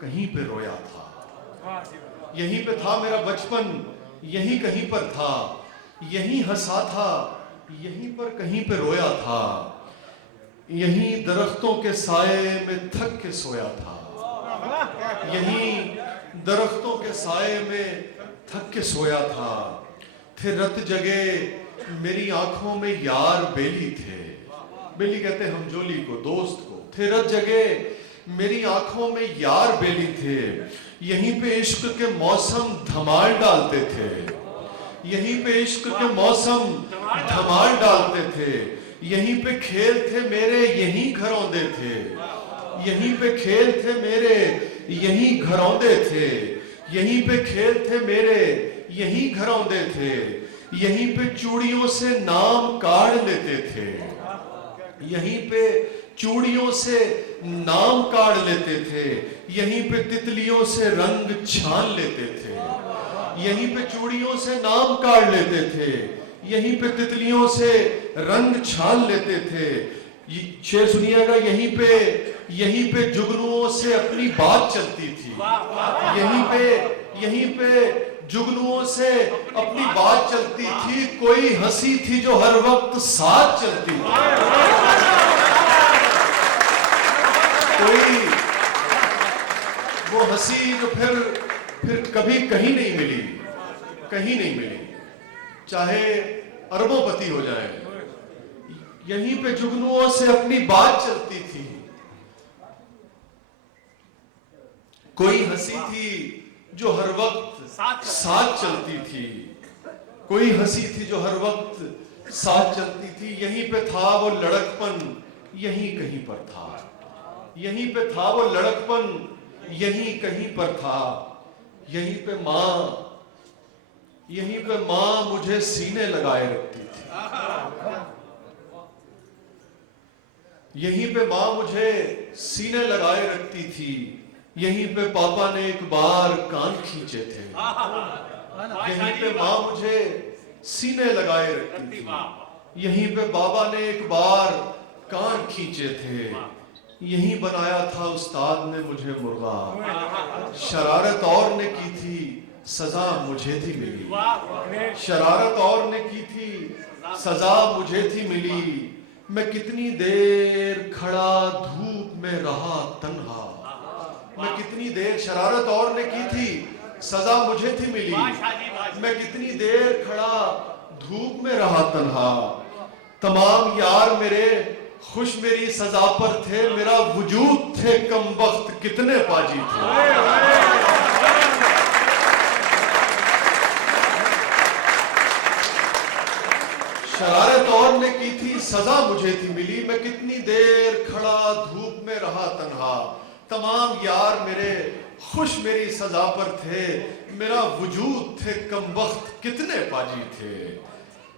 کہیں پہ رویا تھا، یہیں پہ تھا میرا بچپن، یہیں کہیں پر تھا، یہیں ہنسا تھا، یہیں پر کہیں پہ رویا تھا، یہیں درختوں کے سائے میں تھک کے سویا تھا، یہیں درختوں کے سائے میں تھک کے سویا تھا، تھے رت جگے میری آنکھوں میں یار بیلی تھے، بیلی کہتے ہیں ہمجولی کو، دوست کو، تھے رت جگے میری آنکھوں میں یار بیلی تھے، یہیں پہ عشق کے موسم دھمال ڈالتے تھے، یہیں پہ عشق کے موسم دھمال ڈالتے تھے، یہیں پہ کھیل تھے میرے یہیں گھروندے تھے، یہیں پہ کھیل تھے میرے یہیں گھروندے تھے، یہیں پہ کھیل تھے میرے یہیں گھروندے تھے، یہیں پہ چوڑیوں سے نام کاڑ لیتے تھے، یہیں پہ چوڑیوں سے نام کاڑ لیتے تھے، یہیں پہ تتلیوں سے رنگ چھان لیتے تھے، یہیں پہ چوڑیوں سے نام کاڑ لیتے تھے، یہیں پہ تتلیوں سے رنگ چھان لیتے تھے، شعر سنیے گا، یہیں پہ جگنوؤں سے اپنی بات چلتی تھی، یہیں پہ جگنوؤں سے اپنی بات چلتی تھی، کوئی ہنسی تھی جو ہر وقت ساتھ چلتی تھی، کوئی وہ ہنسی جو پھر کبھی کہیں نہیں ملی، کہیں نہیں ملی، چاہے اربوں پتی ہو جائے، یہیں پہ جگنوؤں سے اپنی بات چلتی تھی، کوئی ہنسی تھی جو ہر وقت ساتھ چلتی تھی، کوئی ہنسی تھی جو ہر وقت ساتھ چلتی تھی، یہیں پہ تھا وہ لڑکپن یہیں کہیں پر تھا، یہیں پہ تھا وہ لڑکپن یہیں کہیں پر تھا، یہیں پہ ماں مجھے سینے لگائے رکھتی تھی، یہیں پہ ماں مجھے سینے لگائے رکھتی تھی، یہیں پہ پاپا نے ایک بار کان کھینچے تھے، یہیں پہ ماں مجھے سینے لگائے رکھتی تھی، یہیں پہ بابا نے ایک بار کان کھینچے تھے، یہیں بنایا تھا استاد نے مجھے مرغا، شرارت اور نے کی تھی سزا مجھے تھی ملی، شرارت اور نے کی تھی سزا مجھے تھی ملی، میں کتنی دیر کھڑا دھوپ میں رہا تنہا، میں کتنی دیر، شرارت اور نے کی تھی سزا مجھے تھی ملی، میں کتنی دیر کھڑا دھوپ میں رہا تنہا، تمام یار میرے خوش میری سزا پر تھے، میرا وجود تھے کم وقت کتنے پاجی تھے، شرارت اور نے کی تھی سزا مجھے تھی ملی، میں کتنی دیر کھڑا دھوپ میں رہا تنہا، تمام یار میرے خوش میری سزا پر تھے، میرا وجود تھے کم وقت کتنے پاجی تھے،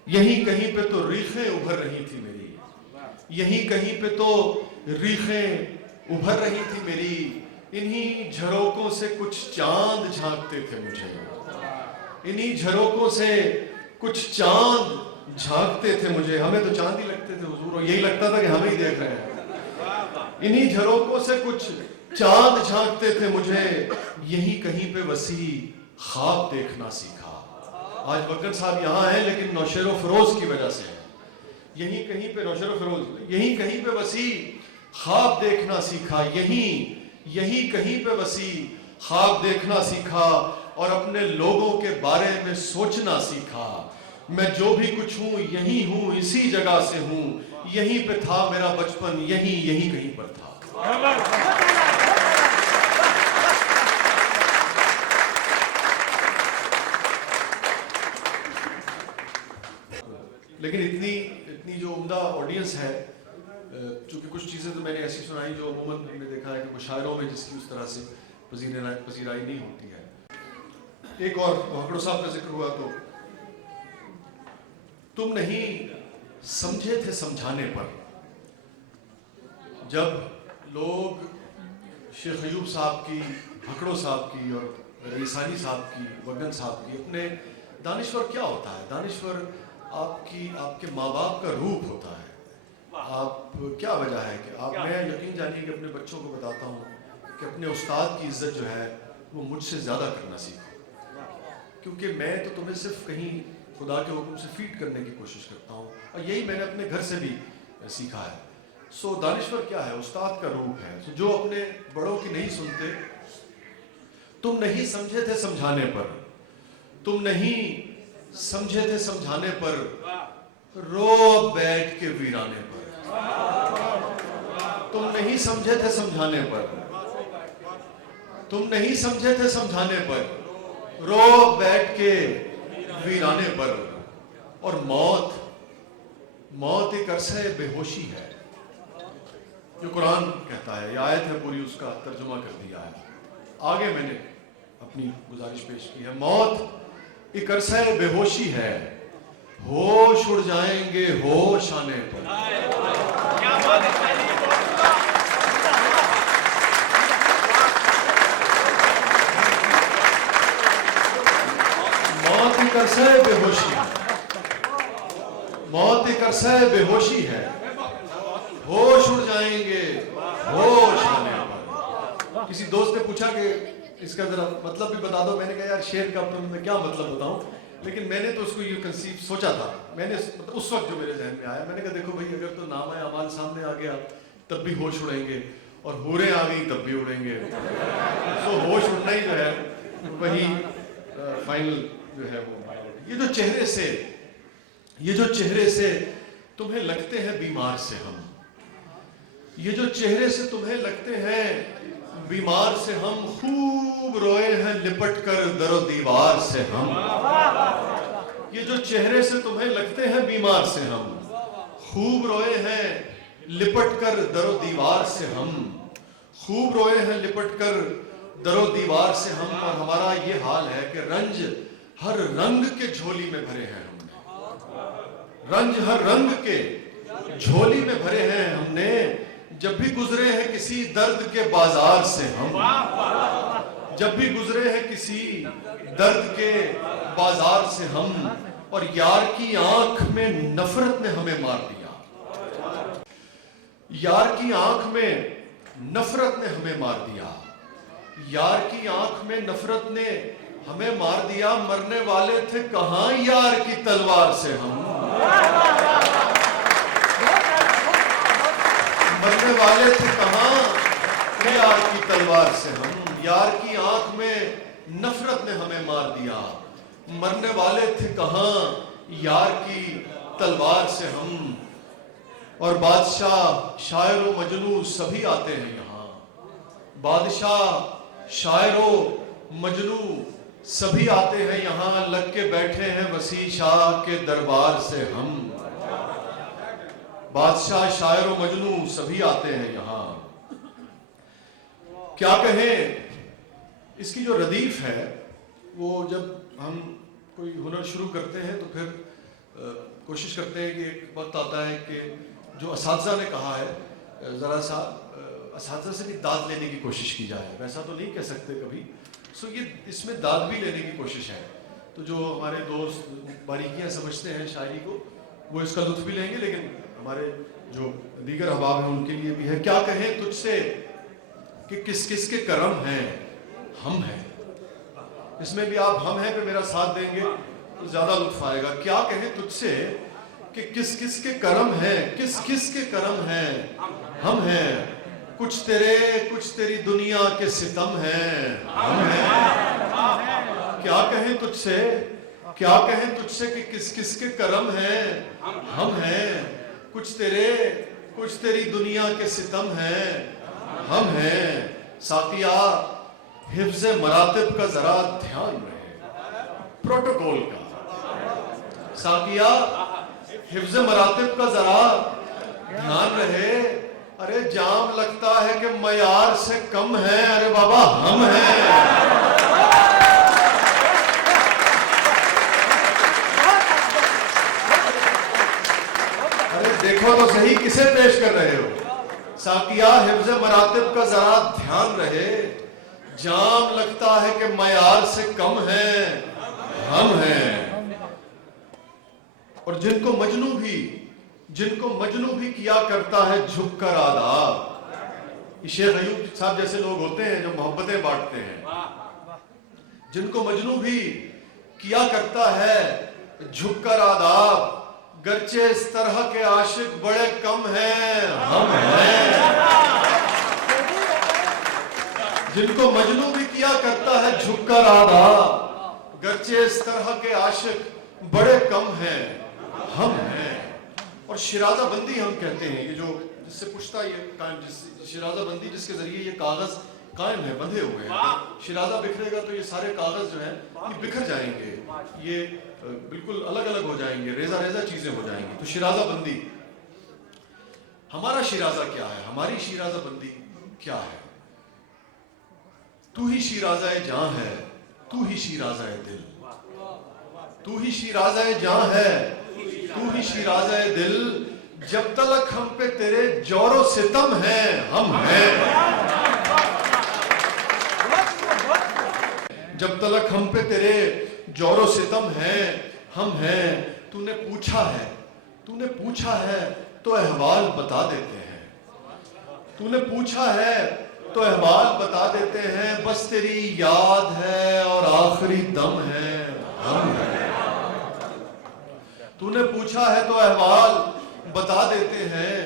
یہیں کہیں پہ تو ریخیں ابھر رہی تھی میری، یہیں کہیں پہ تو ریخیں ابھر رہی تھی میری، انہی جھروکوں سے کچھ چاند جھانکتے تھے مجھے، انہی جھروکوں سے کچھ چاند جھانکتے تھے مجھے، ہمیں تو چاند ہی لگتے تھے حضور، اور یہی لگتا تھا کہ ہمیں ہی دیکھ رہے ہیں، انہی جھروکوں سے کچھ چاند جھانکتے تھے مجھے، یہیں کہیں پہ وسیع خواب دیکھنا سیکھا، آج وکر صاحب یہاں ہیں لیکن نوشیر و فروز کی وجہ سے، یہیں کہیں پہ نوشیر و فروز، یہیں کہیں پہ وسیع خواب دیکھنا سیکھا، یہیں کہیں پہ وسیع خواب دیکھنا سیکھا، اور اپنے لوگوں کے بارے میں سوچنا سیکھا، میں جو بھی کچھ ہوں یہیں ہوں، اسی جگہ سے ہوں، یہیں پہ تھا میرا بچپن، یہیں کہیں پر تھا۔ لیکن اتنی جو عمدہ آڈینس ہے، چونکہ کچھ چیزیں تو میں نے ایسی سنائی جو عموماً ہم نے دیکھا ہے کہ مشاعروں میں جس کی اس طرح سے پذیرائی نہیں ہوتی ہے۔ ایک اور بھکڑو صاحب کا ذکر ہوا تو تم نہیں سمجھے تھے سمجھانے پر، جب لوگ شیخ ایوب صاحب کی، بھکڑو صاحب کی اور عیسانی صاحب کی، وگن صاحب کی، اپنے دانشور کیا ہوتا ہے؟ دانشور آپ کے ماں باپ کا روپ ہوتا ہے۔ آپ کیا وجہ ہے کہ آپ، میں یقین جانیے کہ اپنے بچوں کو بتاتا ہوں کہ اپنے استاد کی عزت جو ہے وہ مجھ سے زیادہ کرنا سیکھو، کیونکہ میں تو تمہیں صرف کہیں خدا کے حکم سے فیڈ کرنے کی کوشش کرتا ہوں، اور یہی میں نے اپنے گھر سے بھی سیکھا ہے۔ سو دانشور کیا ہے؟ استاد کا روپ ہے۔ جو اپنے بڑوں کی نہیں سنتے، تم نہیں سمجھے تھے سمجھانے پر، تم نہیں سمجھے تھے سمجھانے پر، رو بیٹھ کے ویرانے پر۔ تم نہیں سمجھے تھے سمجھانے پر، تم نہیں سمجھے تھے سمجھانے پر، رو بیٹھ کے ویرانے پر۔ اور موت ایک عرصہ بے ہوشی ہے، جو قرآن کہتا ہے، یہ آیت ہے پوری، اس کا ترجمہ کر دیا ہے۔ آگے میں نے اپنی گزارش پیش کی ہے۔ موت ایک عرصہ بے ہوشی ہے، ہوش اڑ جائیں گے ہوش آنے پر۔ موت ایک عرصہ بے ہوشی ہے، موت ایک عرصہ بے ہوشی ہے، ہوش اڑ جائیں گے ہوش آنے پر۔ کسی دوست نے پوچھا کہ اس کا ذرا مطلب بھی بتا دو، میں نے کہا یار شعر کا میں کیا مطلب بتاؤں، لیکن میں نے تو اس کو یہ کنسیو سوچا تھا، میں نے اس وقت جو میرے ذہن میں آیا، میں نے کہا دیکھو بھائی، اگر تو نامہ اعمال سامنے آ گیا تب بھی ہوش اڑیں گے، اور حوریں آ گئی تب بھی اڑیں گے۔ تو ہوش اڑنا ہی جو ہے وہی فائنل جو ہے وہ۔ یہ جو چہرے سے تمہیں لگتے ہیں بیمار سے ہم، یہ جو چہرے سے تمہیں لگتے ہیں بیمار سے ہم، خوب روئے ہیں لپٹ کر در و دیوار سے ہم۔ یہ جو چہرے سے تمہیں لگتے ہیں بیمار سے ہم، خوب روئے ہیں لپٹ کر در و دیوار سے ہم، خوب روئے ہیں لپٹ کر در و دیوار سے ہم۔ اور ہمارا یہ حال ہے کہ رنج ہر رنگ کے جھولی میں بھرے ہیں ہم نے، رنج ہر رنگ کے جھولی میں بھرے ہیں ہم نے، جب بھی گزرے ہیں کسی درد کے بازار سے ہم، جب بھی گزرے ہیں کسی درد کے بازار سے ہم۔ اور یار کی آنکھ میں نفرت نے ہمیں مار دیا، یار کی آنکھ میں نفرت نے ہمیں مار دیا، یار کی آنکھ میں نفرت نے ہمیں مار دیا، مرنے والے تھے کہاں یار کی تلوار سے ہم، مرنے والے تھے کہاں یار کی تلوار سے ہم۔ یار کی آنکھ میں نفرت نے ہمیں مار دیا، مرنے والے تھے کہاں یار کی تلوار سے ہم۔ اور بادشاہ شاعر و مجنوں سبھی آتے ہیں یہاں، بادشاہ شاعر و مجنوں سبھی آتے ہیں یہاں، لگ کے بیٹھے ہیں وسیع شاہ کے دربار سے ہم، بادشاہ شاعر و مجنوں سبھی آتے ہیں یہاں۔ کیا کہیں اس کی جو ردیف ہے، وہ جب ہم کوئی ہنر شروع کرتے ہیں تو پھر کوشش کرتے ہیں کہ ایک وقت آتا ہے کہ جو اساتذہ نے کہا ہے ذرا سا اساتذہ سے بھی داد لینے کی کوشش کی جائے، ویسا تو نہیں کہہ سکتے کبھی، سو یہ اس میں داد بھی لینے کی کوشش ہے۔ تو جو ہمارے دوست باریکیاں سمجھتے ہیں شاعری کو وہ اس کا لطف بھی لیں گے، لیکن ہمارے جو دیگر احباب ہیں ان کے لیے بھی ہے۔ کیا کہیں تجھ سے کہ کس کس کے کرم ہیں ہم ہیں، اس میں بھی آپ ہم ہیں پہ میرا ساتھ دیں گے تو زیادہ لطف آئے گا۔ کیا کہیں تجھ سے کہ کس کس کے کرم ہیں، کس کس کے کرم ہیں ہم ہیں، کچھ تیرے کچھ تیری دنیا کے ستم ہیں ہم ہیں۔ کیا کہیں تجھ سے، کیا کہیں تجھ سے کہ کس کس کے کرم ہیں ہم ہیں، کچھ تیرے کچھ تیری دنیا کے ستم ہیں ہم ہیں۔ ساتھیا حفظ مراتب کا ذرا دھیان رہے، پروٹوکول کا، ساتھیا حفظ مراتب کا ذرا دھیان رہے۔ ارے جام لگتا ہے کہ معیار سے کم ہے، ارے بابا ہم ہیں۔ ارے دیکھو تو صحیح کسے پیش کر رہے ہو۔ ساقیہ حفظ مراتب کا ذرا دھیان رہے، جام لگتا ہے کہ معیار سے کم ہیں ہم ہیں۔ اور جن کو مجنوں بھی کیا کرتا ہے جھک کر آداب، شیخ ایوب صاحب جیسے لوگ ہوتے ہیں جو محبتیں بانٹتے ہیں، جن کو مجنوں بھی کیا کرتا ہے جھک کر آداب، گرچہ اس طرح کے عاشق بڑے کم ہیں، ہم ہیں۔ جن کو مجنوں بھی کیا کرتا ہے جھک کر آداب، گرچہ اس طرح کے عاشق بڑے کم ہیں، ہم ہیں۔ اور شیرازہ بندی ہم کہتے ہیں، یہ جو جس سے پشتا یہ قائم، شیرازہ بندی جس کے ذریعے یہ کاغذ قائم ہے، بندھے ہوئے ہیں۔ شیرازہ بکھرے گا تو یہ سارے کاغذ جو ہیں یہ بکھر جائیں گے، یہ بالکل الگ الگ ہو جائیں گے، ریزہ ریزہ چیزیں ہو جائیں گی۔ تو شیرازہ بندی، ہمارا شیرازہ کیا ہے؟ ہماری شیرازہ بندی کیا ہے؟ تو ہی شیرازہ جاں ہے، تو ہی شیرازہ دل، تو ہی شیرازہ جاں ہے، تو ہی شیرازہ دل، جب تلک ہم پہ تیرے جور و ستم ہے، ہم ہیں۔ جب تلک ہم پہ تیرے جور و ستم ہے، ہم ہیں۔ تو نے پوچھا ہے، تو نے پوچھا ہے تو احوال بتا دیتے ہیں، تو نے پوچھا ہے تو احوال بتا دیتے ہیں، بس تیری یاد ہے اور آخری دم ہے، ہم ہیں۔ تو نے پوچھا ہے تو احوال بتا دیتے ہیں،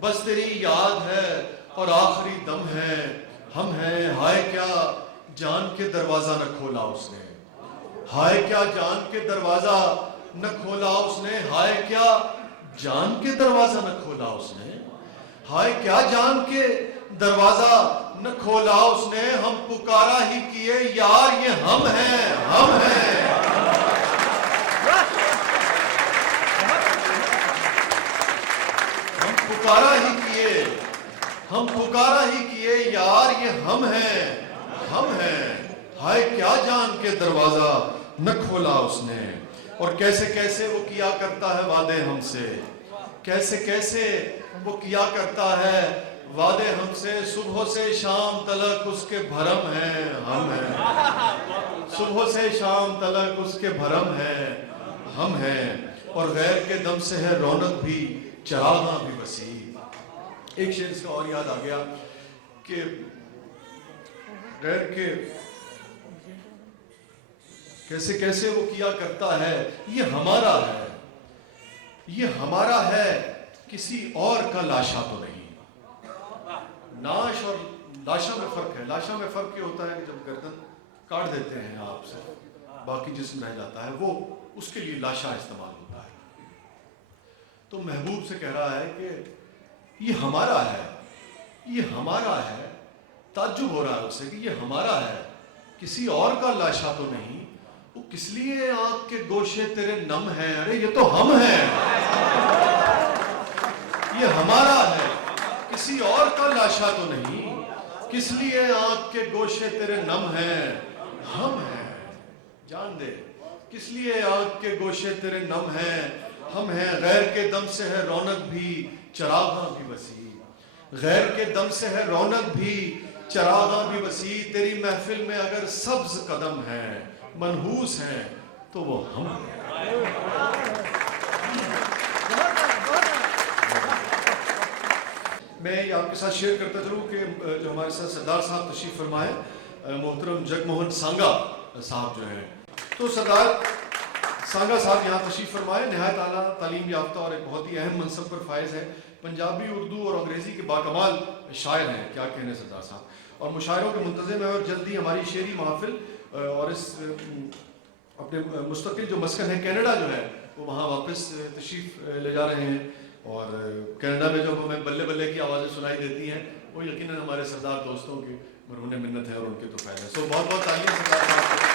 بس تیری یاد ہے اور آخری دم ہے، ہم ہیں۔ ہائے کیا جان کے دروازہ نہ کھولا اس نے، ہائے کیا جان کے دروازہ نہ کھولا اس نے، ہائے کیا جان کے دروازہ نہ کھولا اس نے، ہائے کیا جان کے دروازہ نہ کھولا اس نے، ہم پکارا ہی کیے یار یہ ہم ہیں، ہم ہیں۔ ہم پکارا ہی کیے، ہم پکارا ہی کیے یار یہ ہم ہیں، ہم ہیں۔ ہائے کیا جان کے دروازہ نہ کھولا اس نے۔ اور کیسے کیسے وہ کیا کرتا ہے وعدے ہم سے، کیسے کیسے وہ کیا کرتا ہے وعدے ہم سے، صبح سے شام تلک اس کے بھرم ہیں، ہم ہیں۔ صبح سے شام تلک اس کے بھرم ہیں، ہم ہیں۔ اور غیر کے دم سے ہے رونق بھی، چراغاں بھی وسیع۔ ایک شعر اس کا اور یاد آ گیا کہ غیر کے کیسے کیسے وہ کیا کرتا ہے، یہ ہمارا ہے، یہ ہمارا ہے، کسی اور کا لاشا تو نہیں۔ ناش اور لاشا میں فرق ہے۔ لاشا میں فرق یہ ہوتا ہے کہ جب گردن کاٹ دیتے ہیں آپ سے، باقی جسم رہ جاتا ہے، وہ اس کے لیے لاشا استعمال ہوتا ہے۔ تو محبوب سے کہہ رہا ہے کہ یہ ہمارا ہے، یہ ہمارا ہے۔ تعجب ہو رہا ہے اس سے کہ یہ ہمارا ہے، کسی اور کا لاشا تو نہیں۔ وہ کس لیے آنکھ کے گوشے تیرے نم ہیں، ارے یہ تو ہم ہیں، یہ ہمارا ہے، کسی اور کا لاشا تو نہیں۔ کس لیے آنکھ کے گوشے تیرے نم ہیں، ہم ہیں۔ جان دے، کس لیے آنکھ کے گوشے تیرے نم ہیں، ہم ہیں۔ غیر کے دم سے ہے رونق بھی، چراغاں بھی وسیع۔ غیر کے دم سے ہے رونق بھی، چراغاں بھی وسیع۔ تیری محفل میں اگر سبز قدم ہیں، منحوس ہیں، تو وہ ہم ہیں۔ میں یہ آپ کے ساتھ شیئر کرتا چلوں کہ جو ہمارے ساتھ سردار صاحب تشریف فرمائے، محترم جگ موہن سانگا صاحب جو ہیں، تو سردار سانگا صاحب یہاں تشریف فرمائے، نہایت اعلیٰ تعلیم یافتہ اور ایک بہت ہی اہم منصب پر فائز ہے، پنجابی، اردو اور انگریزی کے باکمال شاعر ہیں، کیا کہنے سردار صاحب، اور مشاعروں کے منتظم ہیں، اور جلدی ہماری شعری محافل اور اس اپنے مستقل جو مسکن ہے کینیڈا جو ہے وہ وہاں واپس تشریف لے جا رہے ہیں، اور کینیڈا میں جو ہمیں بلے بلے کی آوازیں سنائی دیتی ہیں وہ یقیناً ہمارے سردار دوستوں کی مرہون منت ہے اور ان کے تو فائدہ ہے۔ سو بہت بہت تعلیم سردار صاحب۔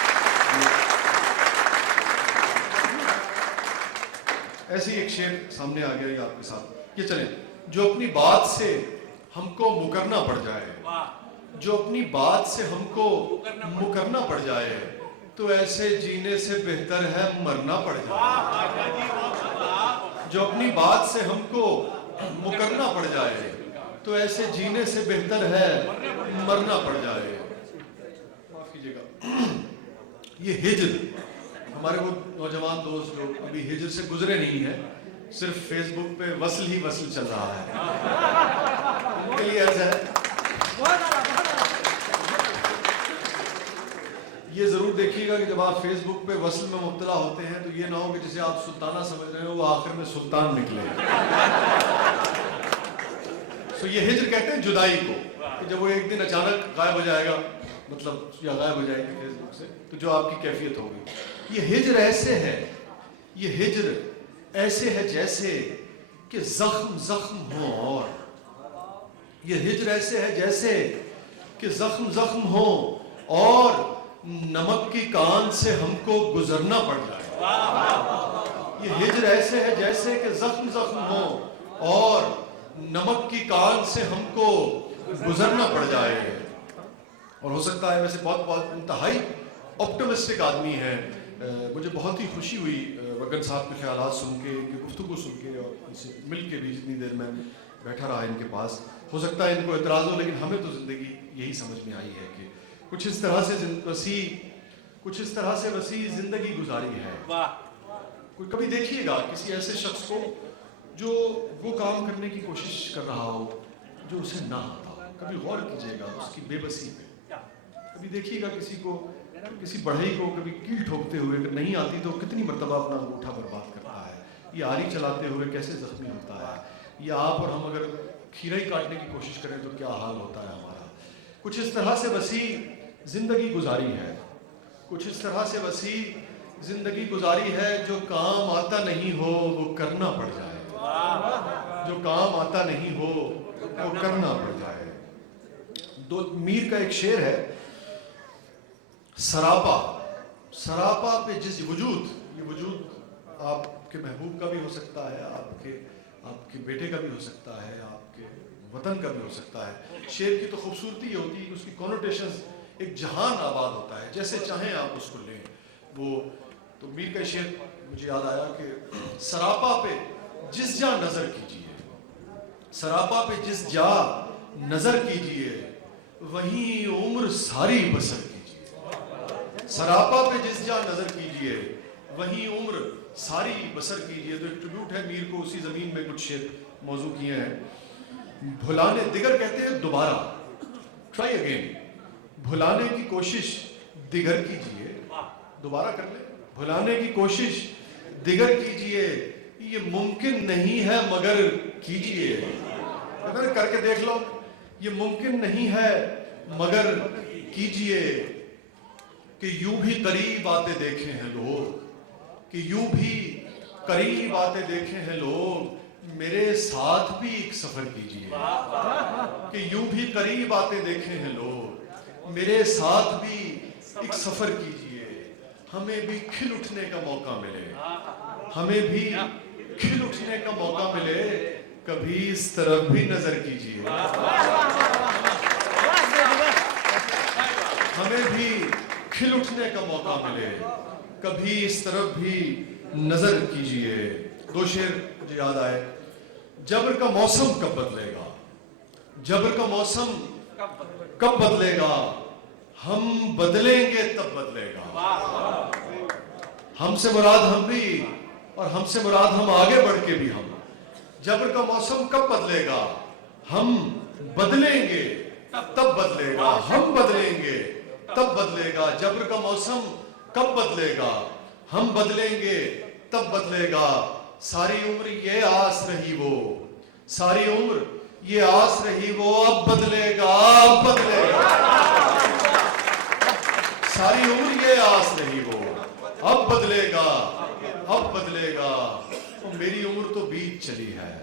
ایسے ہی ایک شعر سامنے آ گیا آپ کے ساتھ، یہ چلیں، جو اپنی بات سے ہم کو مکرنا پڑ جائے، جو اپنی بات سے ہم کو مکرنا پڑ جائے، تو ایسے جینے سے بہتر ہے مرنا پڑ جائے۔ جو اپنی بات سے ہم کو مکرنا پڑ جائے، تو ایسے جینے سے بہتر ہے مرنا پڑ جائے۔ معاف کیجیے گا، یہ ہجر، ہمارے وہ نوجوان دوست جو ابھی ہجر سے گزرے نہیں ہیں، صرف فیس بک پہ وصل ہی وصل چل رہا ہے، ان کے لیے ایسا ہے یہ ضرور دیکھیے گا کہ جب آپ فیس بک پہ وصل میں مبتلا ہوتے ہیں تو یہ نہ ہو کہ جسے آپ سلطانہ سمجھ رہے ہو وہ آخر میں سلطان نکلے. سو یہ ہجر کہتے ہیں جدائی کو, کہ جب وہ ایک دن اچانک غائب ہو جائے گا, مطلب یا غائب ہو جائے گی فیس بک سے, تو جو آپ کی کیفیت ہوگی. یہ ہجر ایسے ہے, یہ ہجر ایسے ہے جیسے کہ زخم زخم ہو, اور یہ ہجر ایسے ہے جیسے کہ زخم زخم ہو اور نمک کی کان سے ہم کو گزرنا پڑ جائے. یہ ہجر ایسے ہے جیسے کہ زخم زخم ہو اور نمک کی کان سے ہم کو گزرنا پڑ جائے. اور ہو سکتا ہے ویسے بہت انتہائی آپٹمسٹک آدمی ہے. مجھے بہت ہی خوشی ہوئی وگن صاحب کے خیالات سن کے, ان کی گفتگو سن کے, اور ان سے مل کے بھی جتنی دیر میں بیٹھا رہا ان کے پاس. ہو سکتا ہے ان کو اعتراض ہو, لیکن ہمیں تو زندگی یہی سمجھ میں آئی ہے کہ کچھ اس طرح سے وسیع زندگی گزاری ہے. کوئی کبھی دیکھیے گا کسی ایسے شخص کو جو وہ کام کرنے کی کوشش کر رہا ہو جو اسے نہ آتا. کبھی غور کیجیے گا اس کی بے بسی پہ. کبھی دیکھیے گا کسی بڑھئی کو کبھی کیل ٹھوکتے ہوئے, اگر نہیں آتی تو کتنی مرتبہ اپنا انگوٹھا برباد کرتا ہے. یہ آری چلاتے ہوئے کیسے زخمی ہوتا ہے. یہ آپ اور ہم اگر کھیرا ہی کاٹنے کی کوشش کریں تو کیا حال ہوتا ہے ہمارا. کچھ اس طرح سے وسیع زندگی گزاری ہے, کچھ اس طرح سے وسیع زندگی گزاری ہے. جو کام آتا نہیں ہو وہ کرنا پڑ جائے, جو کام آتا نہیں ہو وہ کرنا پڑ جائے. میر کا ایک شعر ہے, سراپا پہ جس وجود, یہ وجود آپ کے محبوب کا بھی ہو سکتا ہے, آپ کے بیٹے کا بھی ہو سکتا ہے, آپ کے وطن کا بھی ہو سکتا ہے. شعر کی تو خوبصورتی یہ ہوتی ہے کہ اس کی کنوٹیشنز ایک جہان آباد ہوتا ہے, جیسے چاہیں آپ اس کو لیں. وہ تو میر کا شعر مجھے یاد آیا کہ سراپا پہ جس جا نظر کیجیے, سراپا پہ جس جا نظر کیجیے, وہیں عمر ساری بسر کیجیے. سراپا پہ جس جا نظر کیجیے, وہیں عمر ساری بسر کیجیے. تو ایک ٹریبیوٹ ہے میر کو, اسی زمین میں کچھ شعر موضوع کیے ہیں. بھلانے, دیگر کہتے ہیں دوبارہ, ٹرائی اگین. بھلانے کی کوشش دیگر کیجیے, دوبارہ کر لیں. بھلانے کی کوشش دیگر کیجیے, یہ ممکن نہیں ہے مگر کیجیے. اگر کر کے دیکھ لو, یہ ممکن نہیں ہے مگر کیجیے. کہ یوں بھی قریب آتے دیکھے ہیں لوگ, کہ یوں بھی قریب آتے دیکھے ہیں لوگ, میرے ساتھ بھی ایک سفر کیجیے. کہ یوں بھی قریب آتے دیکھے ہیں لوگ, میرے ساتھ بھی ایک سفر کیجیے. ہمیں بھی کھل اٹھنے کا موقع ملے, ہمیں بھی کھل اٹھنے کا موقع ملے, کبھی اس طرف بھی نظر کیجیے. ہمیں بھی کھل اٹھنے کا موقع ملے, کبھی اس طرف بھی نظر کیجیے. دو شعر مجھے یاد آئے. جبر کا موسم کب بدلے گا, جبر کا موسم کب بدلے گا, ہم بدلیں گے تب بدلے گا. ہم سے مراد ہم بھی, اور ہم سے مراد ہم آگے بڑھ کے بھی ہم. جبر کا موسم کب بدلے گا, ہم بدلیں گے تب بدلے گا, ہم بدلیں گے تب بدلے گا. جبر کا موسم کب بدلے گا, ہم بدلیں گے تب بدلے گا. ساری عمر یہ آس رہی وہ, ساری عمر یہ آس رہی وہ, اب بدلے گا, اب بدلے گا. ساری عمر یہ آس رہی وہ, اب بدلے گا, اب بدلے گا. میری عمر تو بیت چلی ہے,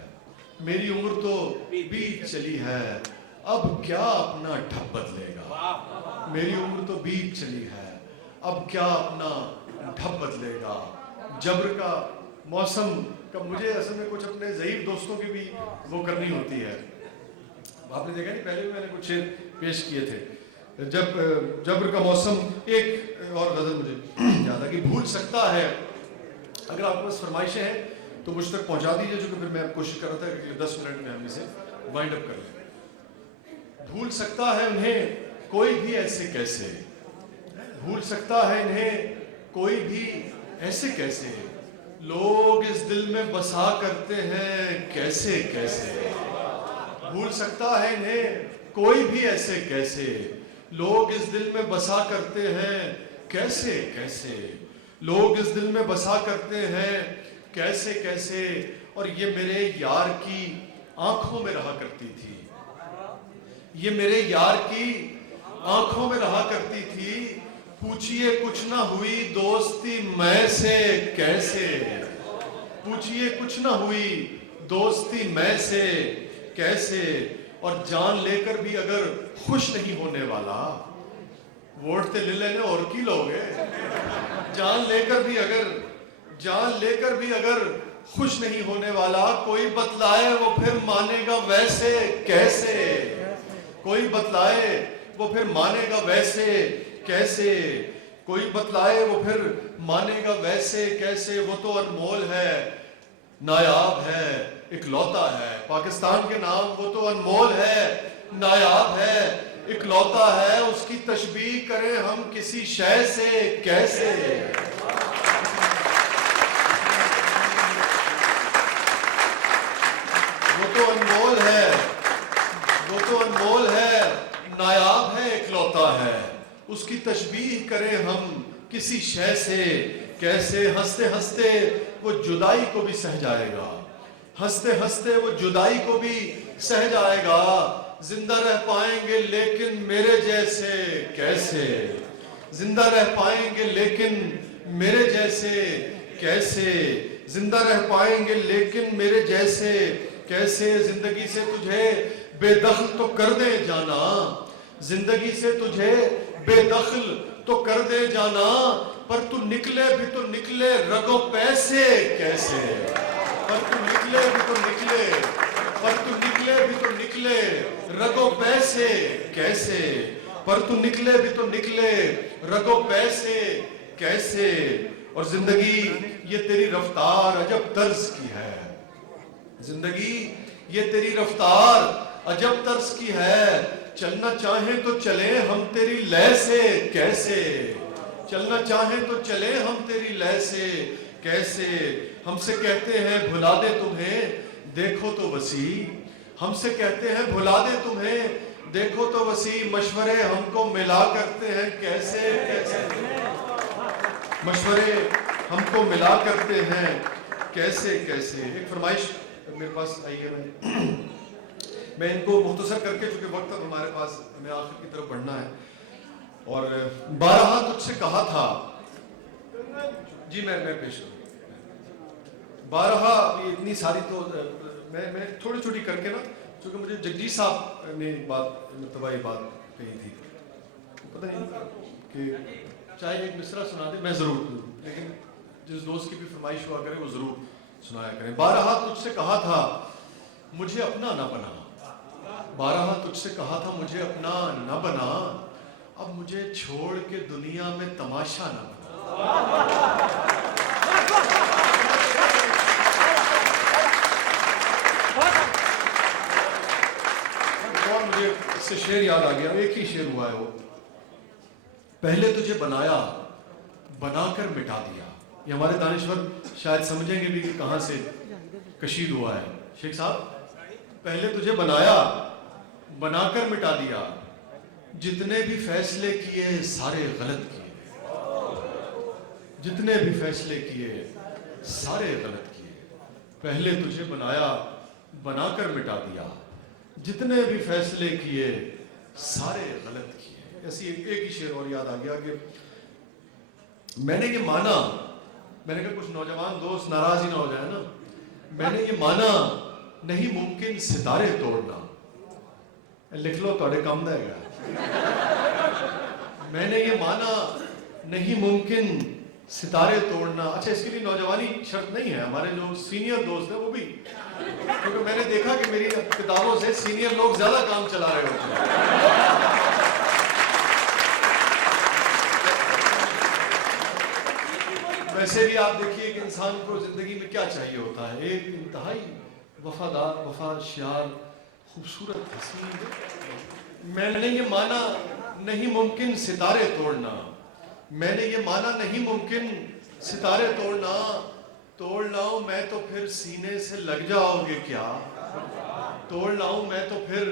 میری عمر تو بیت چلی ہے, اب کیا اپنا ڈھب بدلے گا. میری عمر تو بیت چلی ہے, اب کیا اپنا ڈھب بدلے گا. جبر کا موسم کا مجھے اصل میں کچھ اپنے ضعیف دوستوں کی بھی وہ کرنی ہوتی ہے. آپ نے دیکھا نہیں, پہلے بھی میں نے کچھ شعر پیش کیے تھے. جب جبر کا موسم, ایک اور غزل مجھے یاد ہے کہ بھول سکتا ہے. اگر آپ کے پاس فرمائشیں ہیں تو مجھ تک پہنچا دیجیے, جو کہ پھر میں کوشش کر رہا تھا کہ 10 منٹ میں ہم اسے وائنڈ اپ کر لیں. بھول سکتا ہے انہیں کوئی بھی ایسے کیسے, بھول سکتا ہے انہیں کوئی بھی ایسے کیسے, لوگ اس دل میں بسا کرتے ہیں کیسے کیسے. بھول سکتا ہے انہیں کوئی بھی ایسے کیسے، لوگ اس دل میں بسا کرتے ہیں کیسے کیسے، لوگ اس دل میں بسا کرتے ہیں کیسے کیسے، اور یہ میرے یار کی آنکھوں میں رہا کرتی تھی، یہ میرے یار کی آنکھوں میں رہا کرتی تھی، پوچھئے کچھ نہ ہوئی دوستی میں سے کیسے، پوچھئے کچھ نہ ہوئی دوستی میں سے کیسے، اور جان لے کر بھی اگر خوش نہیں ہونے والا، ووٹ تے لے لینے اور کی لوگے، جان لے کر بھی اگر خوش نہیں ہونے والا، کوئی بتلائے وہ پھر مانے گا ویسے کیسے، کوئی بتلائے وہ پھر مانے گا ویسے کیسے، کوئی بتلائے وہ پھر مانے گا ویسے کیسے، وہ تو انمول ہے، نایاب ہے، اکلوتا ہے، پاکستان کے نام وہ تو انمول ہے، نایاب ہے، اکلوتا ہے، اس کی تشبیہ کریں ہم کسی شے سے کیسے، وہ تو انمول ہے، وہ تو انمول ہے، نایاب ہے، اکلوتا ہے، اس کی تشبیہ کریں ہم کسی شے سے کیسے، ہنستے ہنستے وہ جدائی کو بھی سہ جائے گا، ہنستے ہنستے وہ جدائی کو بھی سہ جائے گا، زندہ رہ پائیں گے لیکن میرے جیسے کیسے، زندہ رہ پائیں گے لیکن میرے جیسے کیسے، زندہ رہ پائیں گے لیکن میرے جیسے کیسے، زندگی سے تجھے بے دخل تو کر دے جانا، زندگی سے تجھے بے دخل تو کر دے جانا، پر تو نکلے بھی تو نکلے رگوں پیسے کیسے، پر تو نکلے بھی تو نکلے، پر تو نکلے بھی تو نکلے رگوں پیسے کیسے، پر تو نکلے بھی تو نکلے رگوں پیسے کیسے، اور زندگی یہ تیری رفتار عجب طرز کی ہے، زندگی یہ تیری رفتار عجب طرز کی ہے، چلنا چاہیں تو چلیں ہم تیری لے سے کیسے، چلنا چاہیں تو چلیں ہم تیری لے سے کیسے، ہم سے کہتے ہیں بھلا دے تمہیں دیکھو تو وسیع، ہم سے کہتے ہیں بھلا دے تمہیں دیکھو تو وسیع، مشورے ہم کو ملا کرتے ہیں کیسے کیسے، مشورے ہم کو ملا کرتے ہیں کیسے کیسے۔ ایک فرمائش میرے پاس آئی ہے، میں ان کو مختصر کر کے، چونکہ وقت اب ہمارے پاس، ہمیں آخر کی طرف بڑھنا ہے، اور بارہا تجھ سے کہا تھا، جی میں پیش کروں، بارہا، یہ اتنی ساری تو میں تھوڑی چھوٹی کر کے نا، چونکہ مجھے جگجیت صاحب نے مرتبہ یہ بات کہی تھی، پتہ نہیں کہ چاہے ایک مصرع سنا دے، میں ضرور دوں، لیکن جس دوست کی بھی فرمائش ہوا کرے وہ ضرور سنایا کریں۔ بارہا تجھ سے کہا تھا مجھے اپنا نہ بنا، بارہا تجھ سے کہا تھا مجھے اپنا نہ بنا، اب مجھے چھوڑ کے دنیا میں تماشا نہ بنا۔ اور مجھے اس سے شعر یاد آ گیا، ایک ہی شعر ہوا ہے وہ، پہلے تجھے بنایا بنا کر مٹا دیا، یہ ہمارے دانشور شاید سمجھیں گے بھی کہ کہاں سے کشید ہوا ہے۔ شیخ صاحب، پہلے تجھے بنایا بنا کر مٹا دیا، جتنے بھی فیصلے کیے سارے غلط کیے، جتنے بھی فیصلے کیے سارے غلط کیے، پہلے تجھے بنایا بنا کر مٹا دیا، جتنے بھی فیصلے کیے سارے غلط کیے۔ ایسی ایک ہی شعر اور یاد آ گیا کہ میں نے یہ مانا، میں نے کہا کچھ نوجوان دوست ناراض ہی نہ ہو جائے نا، میں نے یہ مانا نہیں ممکن ستارے توڑنا، لکھ لو توڑے کام دے گا، میں نے یہ مانا نہیں ممکن ستارے توڑنا۔ اچھا، اس کے لیے نوجوانی شرط نہیں ہے، ہمارے جو سینئر دوست ہیں وہ بھی، کیونکہ میں نے دیکھا کہ میری کتابوں سے سینئر لوگ زیادہ کام چلا رہے ہوتے ہیں۔ ویسے بھی آپ دیکھیے کہ انسان کو زندگی میں کیا چاہیے ہوتا ہے، ایک انتہائی وفادار، وفاشیار، خوبصورت حسین۔ میں نے یہ مانا نہیں ممکن ستارے توڑنا، میں نے یہ مانا نہیں ممکن ستارے توڑنا، توڑ لاؤں میں تو پھر سینے سے لگ جاؤ گے کیا، توڑ لاؤں میں تو پھر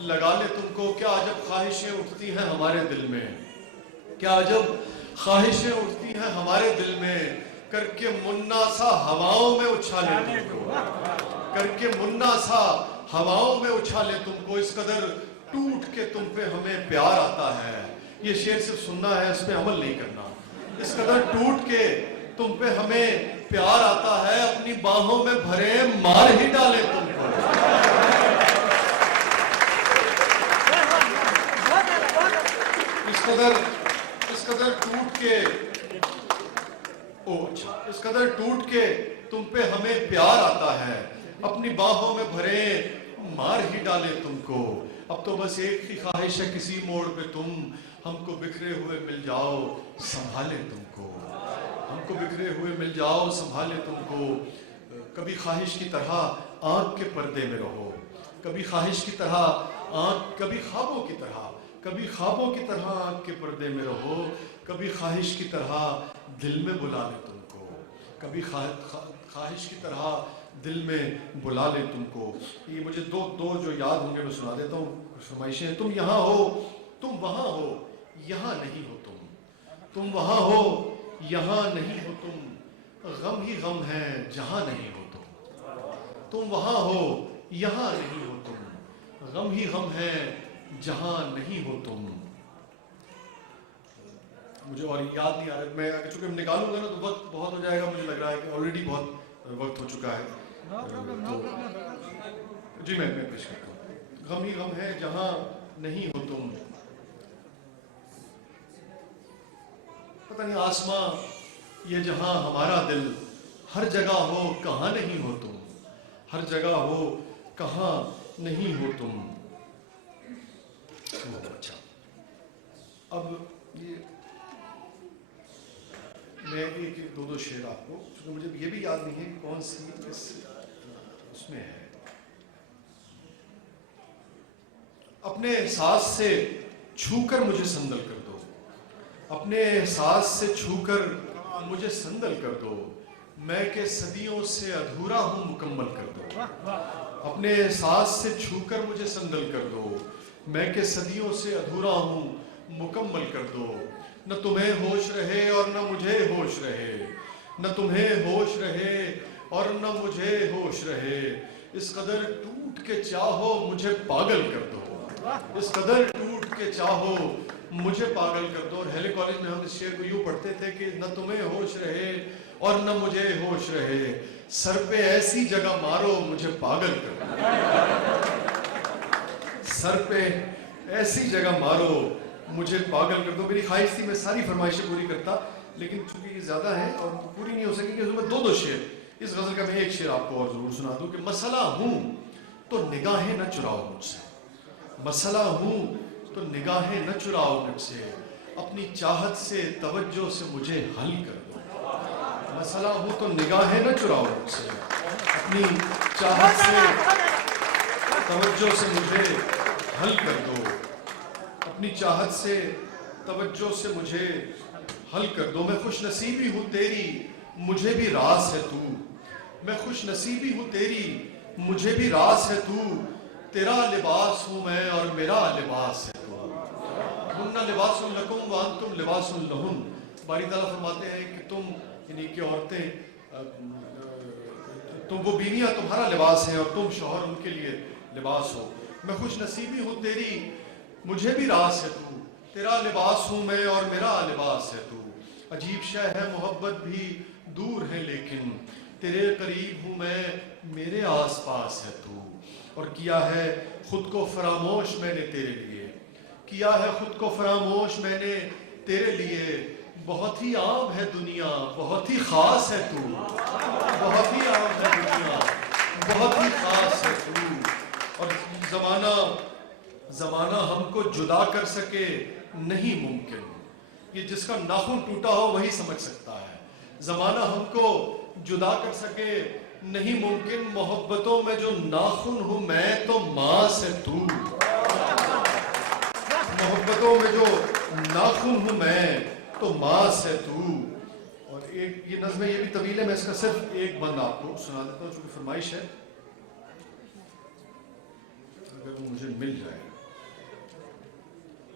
لگا لے تم کو. کیا عجب خواہشیں اٹھتی ہیں ہمارے دل میں, کیا عجب خواہشیں اٹھتی ہیں ہمارے دل میں, کر کے منا سا ہواؤں میں اچھالے تم کو, کر کے منا سا ہواؤں میں اچھالے تم کو. اس قدر ٹوٹ کے تم پہ ہمیں پیار آتا ہے. یہ شعر صرف سننا ہے, اس پہ عمل نہیں کرنا. اس قدر ٹوٹ کے تم پہ ہمیں پیار آتا ہے, اپنی باہوں میں بھرے مار ہی ڈالے تم کو. اس قدر ٹوٹ کے اس قدر ٹوٹ کے تم پہ ہمیں پیار آتا ہے, اپنی باہوں میں بھرے مار ہی ڈالے تم کو. اب تو بس ایک ہی خواہش ہے, کسی موڑ پہ تم ہم کو بکھرے ہوئے مل جاؤ, سنبھالے تم کو. ہم کو بکھرے ہوئے مل جاؤ, سنبھالے تم کو. کبھی خواہش کی طرح آنکھ کے پردے میں رہو, کبھی خواہش کی طرح کبھی خوابوں کی طرح, کبھی خوابوں کی طرح آنکھ کے پردے میں رہو. کبھی خواہش کی طرح دل میں بلا لے تم کو, کبھی خواہش کی طرح دل میں بلا لے تم کو. یہ مجھے دو جو یاد ہوں گے میں سنا دیتا ہوں. فرمائشیں, تم یہاں ہو, تم وہاں ہو, یہاں نہیں ہو تم. تم وہاں ہو, یہاں نہیں ہو تم. غم ہی غم ہے جہاں نہیں ہو تم. تم وہاں ہو, یہاں نہیں ہو تم. غم ہی غم ہے جہاں نہیں ہو تم. مجھے اور یاد نہیں آ رہا, میں چونکہ نکالوں گا نا تو وقت بہت ہو جائے گا. مجھے لگ رہا ہے کہ آلریڈی بہت وقت ہو چکا ہے. جی میں پیش کرتا ہوں. غم ہی غم ہے جہاں نہیں ہو تم. پتہ نہیں آسماں یہ جہاں ہمارا دل, ہر جگہ ہو کہاں نہیں ہو تم. ہر جگہ ہو کہاں نہیں ہو تم. اچھا, اب یہ میں ایک دو شعر آپ کو, چونکہ مجھے یہ بھی یاد نہیں ہے کہ کون سی اس میں ہے. اپنے احساس سے چھو کر مجھے سندل کر دو, اپنے احساس سے چھو کر مجھے سندل کر دو. میں کہ صدیوں سے ادھورا ہوں مکمل کر دو. اپنے احساس سے چھو کر مجھے سندل کر دو. میں کہ صدیوں سے ادھورا ہوں مکمل کر دو. نہ تمہیں ہوش رہے اور نہ مجھے ہوش رہے, نہ تمہیں ہوش رہے اور نہ مجھے ہوش رہے. اس قدر ٹوٹ کے چاہو مجھے پاگل کر دو. اس قدر ٹوٹ کے چاہو مجھے پاگل کر دو. اور ہیلے کالج میں ہم اس شعر کو یوں پڑھتے تھے کہ نہ تمہیں ہوش رہے اور نہ مجھے ہوش رہے, سر پہ ایسی جگہ مارو مجھے پاگل کر دو. سر پہ ایسی جگہ مارو مجھے پاگل کر دو. میری خواہش تھی میں ساری فرمائشیں پوری کرتا, لیکن چونکہ یہ زیادہ ہیں اور پوری نہیں ہو سکیں گے, میں دو شعر, اس غزل کا میں ایک شعر آپ کو اور ضرور سنا دوں کہ مسئلہ ہوں تو نگاہیں نہ چراؤ مجھ سے. مسئلہ ہوں تو نگاہیں نہ چراؤ مجھ سے, اپنی چاہت سے توجہ سے مجھے حل کر دو. مسئلہ ہوں تو نگاہیں نہ چراؤ مجھ سے, اپنی چاہت سے توجہ سے مجھے حل کر دو. اپنی چاہت سے توجہ سے مجھے حل کر دو. میں خوش نصیبی ہوں تیری مجھے بھی راز ہے تو. میں خوش نصیبی ہوں تیری مجھے بھی راز ہے تو. تیرا لباس ہوں میں اور میرا لباس ہے تو. ہن لباس لکم وانتم لباس لہن. باری تعالیٰ فرماتے ہیں کہ تم یعنی کہ عورتیں, تم وہ بیویاں تمہارا لباس ہیں اور تم شوہر ان کے لیے لباس ہو. میں خوش نصیبی ہوں تیری مجھے بھی راز ہے تو. تیرا لباس ہوں میں اور میرا لباس ہے تو. عجیب شے ہے محبت بھی دور ہے لیکن تیرے قریب ہوں میں میرے آس پاس ہے تو. اور کیا ہے خود کو فراموش میں نے تیرے لیے, کیا ہے خود کو فراموش میں نے تیرے لیے. بہت ہی عام ہے دنیا بہت ہی خاص ہے تو. بہت ہی عام ہے دنیا بہت ہی خاص ہے تو. اور زمانہ ہم کو جدا کر سکے نہیں ممکن. یہ جس کا ناخن ٹوٹا ہو وہی سمجھ سکتا ہے. زمانہ ہم کو جدا کر سکے نہیں ممکن. محبتوں میں جو ناخن ہوں میں تو ماں سے تو. محبتوں میں جو ناخن ہوں میں تو ماں سے تو. اور ایک یہ نظم یہ بھی طویل ہے, میں اس کا صرف ایک بند آپ کو سنا دیتا ہوں چونکہ فرمائش ہے, اگر وہ مجھے مل جائے.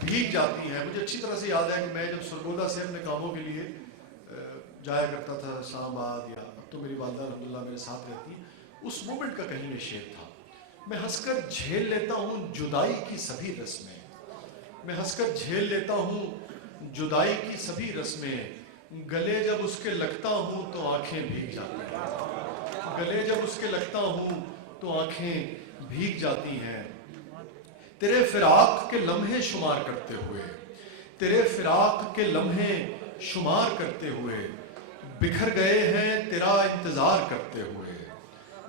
بھیگ جاتی ہیں. مجھے اچھی طرح سے یاد ہے کہ میں جب سرگودا سے اپنے کاموں کے لیے جایا کرتا تھا اسلام آباد، یا اب تو میری والدہ الحمدللہ میرے ساتھ رہتی ہیں، اس مومنٹ کا کہیں میں شعر تھا. میں ہنس کر جھیل لیتا ہوں جدائی کی سبھی رسمیں، میں ہنس کر جھیل لیتا ہوں جدائی کی سبھی رسمیں، گلے جب اس کے لگتا ہوں تو آنکھیں بھیگ جاتی ہیں، گلے جب اس کے لگتا ہوں تو آنکھیں بھیگ جاتی ہیں. تیرے فراق کے لمحے شمار کرتے ہوئے، تیرے فراق کے لمحے شمار کرتے ہوئے، بکھر گئے ہیں تیرا انتظار کرتے ہوئے،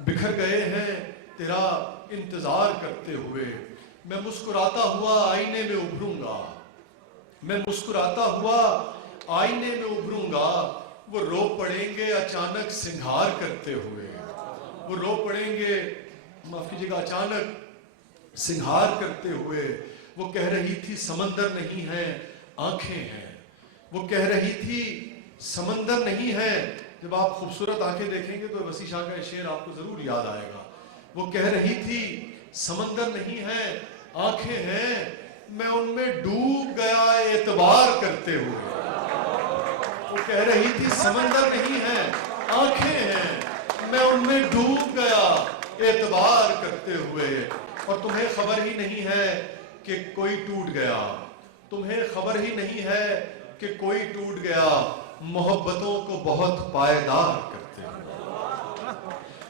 بکھر گئے ہیں تیرا انتظار کرتے ہوئے. میں مسکراتا ہوا آئینے میں ابھروں گا، میں مسکراتا ہوا آئینے میں ابھروں گا. وہ رو پڑیں گے اچانک سنگھار کرتے ہوئے، وہ رو پڑیں گے، معاف کیجیے گا، اچانک سنگھار کرتے ہوئے. وہ کہہ رہی تھی سمندر نہیں ہے آنکھیں ہیں، وہ کہہ رہی تھی سمندر نہیں ہے. جب آپ خوبصورت آنکھیں دیکھیں گے تو وسیع شاہ کا شعر آپ کو ضرور یاد آئے گا. وہ کہہ رہی تھی سمندر نہیں ہے آنکھیں ہیں، میں ان میں ڈوب گیا اعتبار کرتے ہوئے. وہ کہہ رہی تھی سمندر نہیں ہے آنکھیں ہیں، میں ان میں ڈوب گیا اعتبار کرتے ہوئے. اور تمہیں خبر ہی نہیں ہے کہ کوئی ٹوٹ گیا، تمہیں خبر ہی نہیں ہے کہ کوئی ٹوٹ گیا، محبتوں کو بہت پائیدار کرتے ہوئے.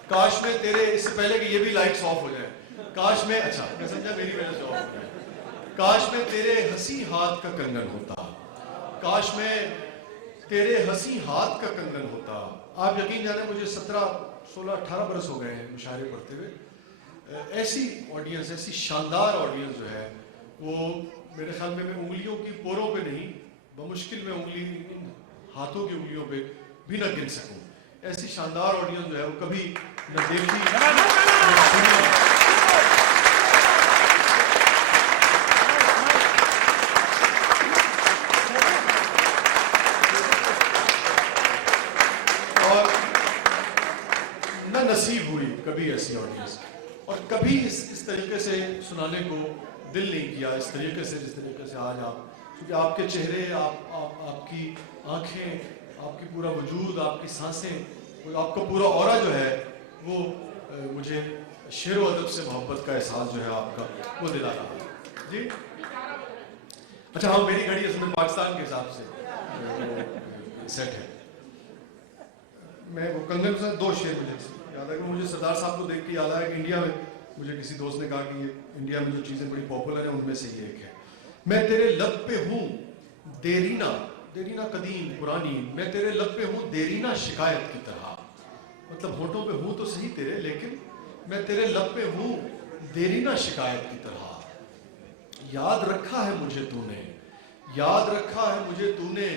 کاش میں تیرے، اس سے پہلے کہ یہ بھی لائٹس آف ہو جائیں، کاش میں، اچھا میں سمجھا میری وجہ سے آف ہو جائے، کاش میں تیرے ہنسی ہاتھ کا کنگن ہوتا، کاش میں تیرے ہنسی ہاتھ کا کنگن ہوتا. آپ یقین جانیں مجھے 17 16 18 برس ہو گئے ہیں مشاعرے پڑھتے ہوئے. ایسی آڈینس، ایسی شاندار آڈینس جو ہے وہ میرے خیال میں انگلیوں کی پوروں پہ نہیں، بمشکل میں انگلی ہاتھوں کی انگلیوں پہ بھی نہ گن سکوں. ایسی شاندار آڈینس جو ہے وہ کبھی نہ دیکھی نہ سنی. نصیب ہوئی کبھی ایسی آڈینس، اور کبھی اس طریقے سے سنانے کو دل نہیں کیا، اس طریقے سے جس طریقے سے آج آپ، کیونکہ آپ کے چہرے، آپ کی آنکھیں، آپ کی پورا وجود، آپ کی سانسیں، آپ کا پورا اورا جو ہے وہ مجھے شعر و ادب سے محبت کا احساس جو ہے آپ کا وہ دلا رہا ہے. جی اچھا، ہاں میری گھڑی اس میں پاکستان کے حساب سے سیٹ ہے. میں وہ کنگن سے 2 شعر مجھے یاد ہے کہ مجھے سردار صاحب کو دیکھ کے یاد آیا کہ انڈیا میں مجھے کسی دوست نے کہا کہ یہ انڈیا میں جو چیزیں بڑی پاپولر ہیں ان میں سے یہ ایک ہے. میں تیرے لب پہ ہوں دیرینہ، دیرینہ قدیم پرانی، میں تیرے لب پہ ہوں دیرینہ شکایت کی طرح. مطلب ہونٹوں پہ ہوں تو صحیح تیرے، لیکن میں تیرے لب پہ ہوں دیرینہ شکایت کی طرح. یاد رکھا ہے مجھے تو نے، یاد رکھا ہے مجھے تو نے،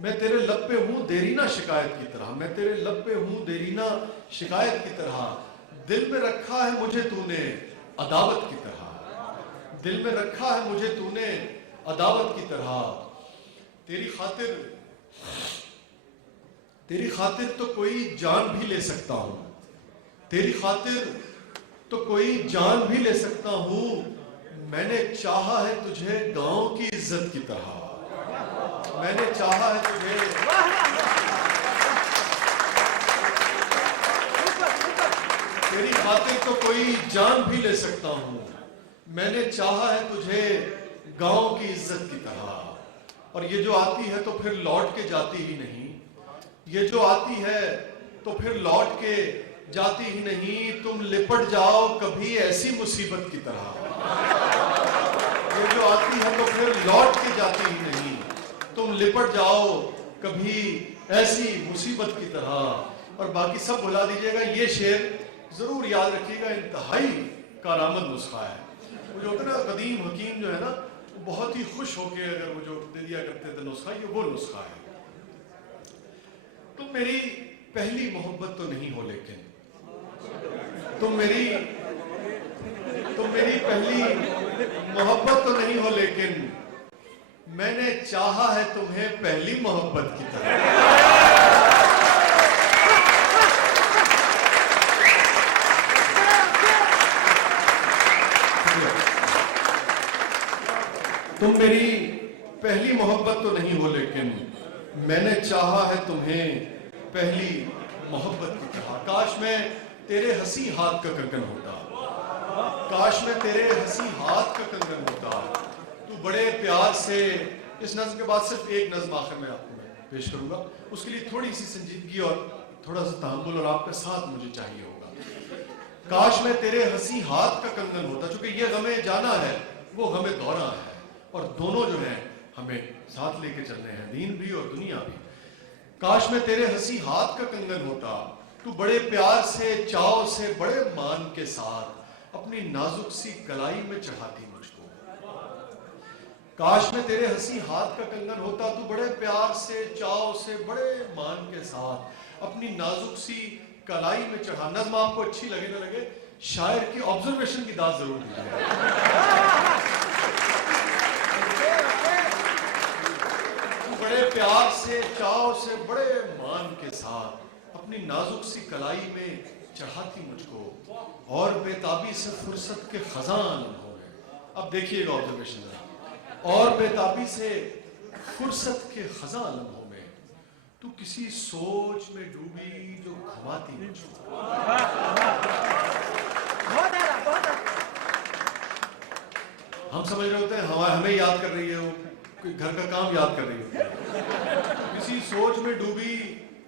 میں تیرے لب پہ ہوں دیرینہ شکایت کی طرح، میں تیرے لب پہ ہوں دیرینہ شکایت کی طرح. دل میں رکھا ہے مجھے تو نے عداوت کی طرح، دل میں رکھا ہے مجھے تو نے عداوت کی طرح. تیری خاطر تو کوئی جان بھی لے سکتا ہوں، تیری خاطر تو کوئی جان بھی لے سکتا ہوں. میں نے چاہا ہے تجھے گاؤں کی عزت کی طرح، میں نے چاہا ہے تجھے، تیری خاطر تو کوئی جان بھی لے سکتا ہوں. میں نے چاہا ہے تجھے گاؤں کی عزت کی طرح. اور یہ جو آتی ہے تو پھر لوٹ کے جاتی ہی نہیں، یہ جو آتی ہے تو پھر لوٹ کے جاتی ہی نہیں. تم لپٹ جاؤ کبھی ایسی مصیبت کی طرح، یہ جو آتی ہے تو پھر لوٹ کے جاتی ہی نہیں. تم لپٹ جاؤ کبھی ایسی مصیبت کی طرح. اور باقی سب بھلا دیجیے گا. یہ شعر ضرور یاد رکھیے گا، انتہائی کارآمد نسخہ ہے. وہ جو ہوتا ہے نا قدیم حکیم جو ہے نا، بہت ہی خوش ہو کے اگر وہ جو دے دیا کرتے تھے نسخہ، یہ وہ نسخہ ہے. تم میری پہلی محبت تو نہیں ہو، لیکن تم میری پہلی محبت تو نہیں ہو، لیکن میں نے چاہا ہے تمہیں پہلی محبت کی طرح. میں نے چاہا ہے تمہیں پہلی محبت کی طرح. کاش میں تیرے ہنسی ہاتھ کا کنگن ہوتا, کاش میں تیرے ہنسی ہاتھ کا کنگن ہوتا. تو بڑے پیار سے, اس نظم کے بعد صرف ایک نظم آخر میں آپ کو پیش کروں گا, اس کے لیے تھوڑی سی سنجیدگی اور تھوڑا سا تحمل اور آپ کا ساتھ مجھے چاہیے ہوگا. کاش میں تیرے ہنسی ہاتھ کا کنگن ہوتا, چونکہ یہ غمِ جانا ہے وہ غمِ دورہ ہے, اور دونوں جو ہیں ہمیں ساتھ لے کے چلنے ہیں, دین بھی اور دنیا بھی. کاش میں تیرے ہنسی ہاتھ کا کنگن ہوتا, تو بڑے پیار سے, چاؤ سے, بڑے مان کے ساتھ اپنی نازک سی کلائی میں چڑھاتی مجھ کو. کاش میں تیرے ہنسی ہاتھ کا کنگن ہوتا, تو بڑے پیار سے, چاؤ سے, بڑے مان کے ساتھ اپنی نازک سی کلائی میں چڑھا. نظم آپ کو اچھی لگے نہ لگے, شاعر کی آبزرویشن کی داد ضرور دیجیے. بڑے پیار سے, چاؤ سے, بڑے مان کے ساتھ اپنی نازک سی کلائی میں چڑھاتی مجھ کو, اور بےتابی سے فرصت کے خزاں ہو گئے. اب دیکھیے گا آبزرویشن, اور بےتابی سے فرصت کے خزاں لمحوں میں تو کسی سوچ میں ڈوبی جو گھماتی مجھ کو. ہم سمجھ رہے ہوتے ہیں ہمیں یاد کر رہی ہے, وہ کوئی گھر کا کام یاد کر رہی ہوتی ہے. کسی سوچ میں ڈوبی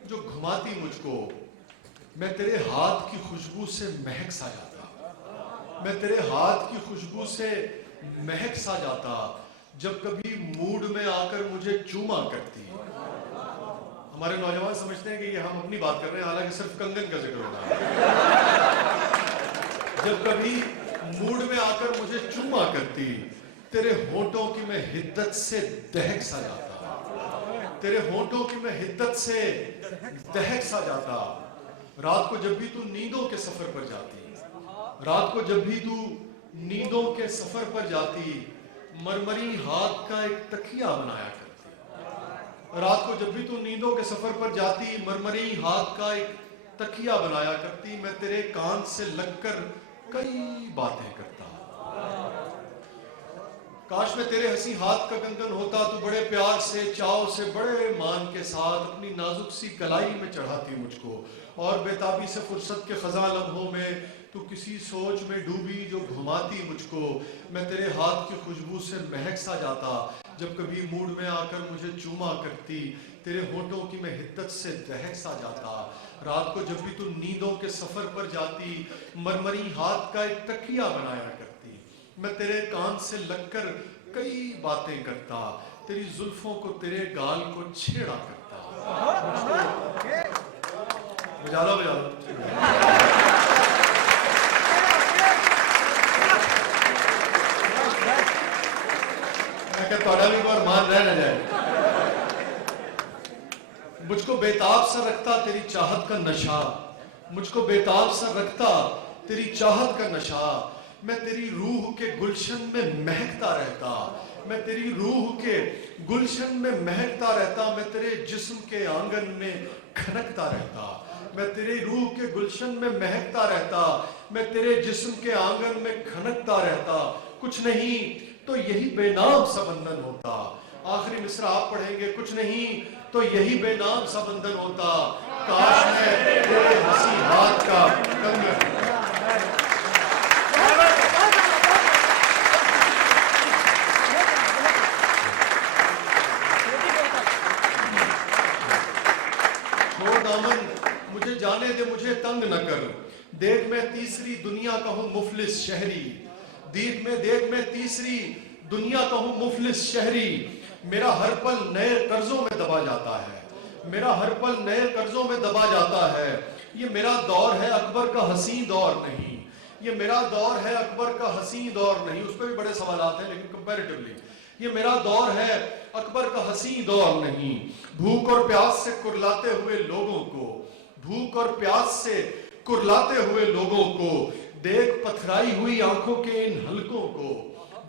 جو گھماتی مجھ کو, میں تیرے ہاتھ کی خوشبو سے مہک سا جاتا, میں تیرے ہاتھ کی خوشبو سے مہک سا جاتا, جب کبھی موڈ میں آ کر مجھے چوما کرتی. ہمارے نوجوان سمجھتے ہیں کہ یہ ہم اپنی بات کر رہے ہیں, حالانکہ صرف کنگن کا ذکر ہوتا ہے. جب کبھی موڈ میں آ کر مجھے چوما کرتی, تیرے ہونٹوں کی میں حدت سے دہک سا جاتا, تیرے ہونٹوں کی میں حدت سے دہک سا جاتا. رات کو جب بھی تو نیندوں کے سفر پر جاتی, رات کو جب بھی تو نیندوں کے سفر پر جاتی, مرمری ہاتھ کا ایک تکیہ بنایا کرتی. رات کو جب بھی تو نیندوں کے سفر پر جاتی, مرمری ہاتھ کا ایک تکیہ بنایا کرتی. میں تیرے کان سے لگ کر کئی باتیں کرتا. کاش میں تیرے ہنسی ہاتھ کا کنگن ہوتا, تو بڑے پیار سے, چاؤ سے, بڑے مان کے ساتھ اپنی نازک سی کلائی میں چڑھاتی مجھ کو, اور بےتابی سے فرصت کے خزاں لمحوں میں تو کسی سوچ میں ڈوبی جو گھماتی مجھ کو. میں تیرے ہاتھ کی خوشبو سے مہک سا جاتا, جب کبھی موڈ میں آ کر مجھے چوما کرتی. تیرے ہونٹوں کی میں حدت سے دہک سا جاتا. رات کو جب بھی تو نیندوں کے سفر پر جاتی, مرمری ہاتھ کا ایک تکیہ بنایا کرتی. میں تیرے کان سے لگ کر کئی باتیں کرتا, تیری زلفوں کو, تیرے گال کو چھیڑا کرتا. بجا لو. میں کہتا ہوں ایک بار مان رہ نہ جائے. مجھ کو بےتاب سا رکھتا تیری چاہت کا نشہ, مجھ کو بےتاب سا رکھتا تیری چاہت کا نشہ. میں تیری روح کے گلشن میں مہکتا رہتا, میں تیری روح کے گلشن میں مہکتا رہتا. میں تیرے جسم کے آنگن میں کھنکتا رہتا, میں تیری روح کے گلشن میں مہکتا رہتا. میں تیرے جسم کے آنگن میں کھنکتا رہتا. کچھ نہیں تو یہی بے نام سا بندھن ہوتا. آخری مصرع آپ پڑھیں گے, کچھ نہیں تو یہی بے نام سا بندھن ہوتا. کاش میں تیرے ہنسی ہاتھ کا کنگن. مجھے جانے دے, مجھے تنگ نہ کر. دیکھ میں تیسری دنیا کا ہوں مفلس شہری, دیکھ میں تیسری دنیا کا ہوں مفلس شہری. میرا ہر پل نئے قرضوں میں دبا جاتا ہے, میرا ہر پل نئے قرضوں میں دبا جاتا ہے. یہ میرا دور ہے اکبر کا حسین دور نہیں, یہ میرا دور ہے اکبر کا حسین دور نہیں. اس پہ بھی بڑے سوالات ہیں, لیکن کمپیریٹیولی یہ میرا دور ہے اکبر کا حسین دور نہیں. بھوک اور پیاس سے کرلاتے ہوئے لوگوں کو, بھوک اور پیاس سے کرلاتے ہوئے لوگوں کو, دیکھ پتھرائی ہوئی آنکھوں کے ان حلقوں کو,